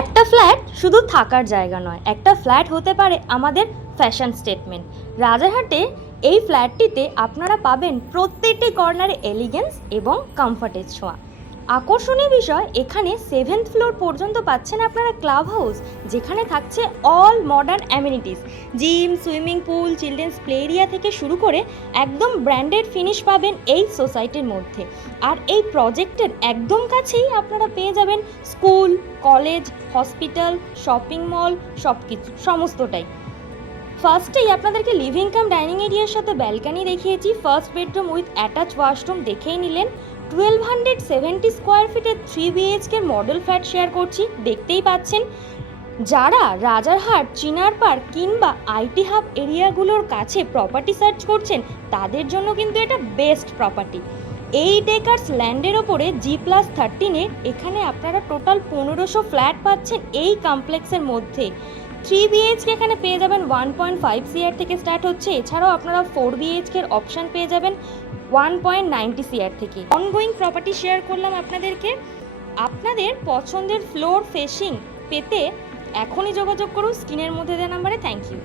একটা ফ্ল্যাট শুধু থাকার জায়গা নয়, একটা ফ্ল্যাট হতে পারে আমাদের ফ্যাশন স্টেটমেন্ট। রাজারহাটে এই ফ্ল্যাটটিতে আপনারা পাবেন প্রত্যেকটি কর্নারে এলিগেন্স এবং কমফর্টের ছোঁয়া। আকর্ষণীয় বিষয়, এখানে 7th ফ্লোর পর্যন্ত পাচ্ছেন আপনারা ক্লাব হাউস, যেখানে থাকছে all modern amenities, gym, swimming pool, children's play area থেকে শুরু করে একদম ব্র্যান্ডেড ফিনিশ পাবেন এই সোসাইটির মধ্যে। আর এই প্রজেক্টের একদম কাছেই আপনারা পেয়ে যাবেন school, college, hospital, shopping mall, সব কিছু, সমস্তটাই। ফার্স্টেই আপনাদেরকে লিভিং কাম ডাইনিং এরিয়ার সাথে ব্যালকানি দেখিয়েছি। First bedroom with attach washroom দেখেই নিলেন। 1270 স্কোয়ার ফিটের 3 BHK মডেল ফ্ল্যাট শেয়ার করছি, দেখতেই পাচ্ছেন। যারা রাজারহাট, চিনার পার্ক কিংবা আইটি হাব এরিয়াগুলোর কাছে প্রপার্টি সার্চ করছেন, তাদের জন্য কিন্তু এটা বেস্ট প্রপার্টি। 8 একর্স ল্যান্ডের ওপরে G+13-এ এখানে আপনারা টোটাল 1500 ফ্ল্যাট পাচ্ছেন এই কমপ্লেক্সের মধ্যে। 3 BHK এখানে পেয়ে যাবেন 1.5 CR থেকে স্টার্ট হচ্ছে। এছাড়াও আপনারা 4 BHK এর অপশান পেয়ে যাবেন 1.90 CR থেকে। অনগোয়িং প্রপার্টি শেয়ার করলাম আপনাদেরকে। আপনাদের পছন্দের ফ্লোর ফেসিং পেতে এখনই যোগাযোগ করুন স্ক্রিনের মধ্যে দেওয়া নাম্বারে। Thank you.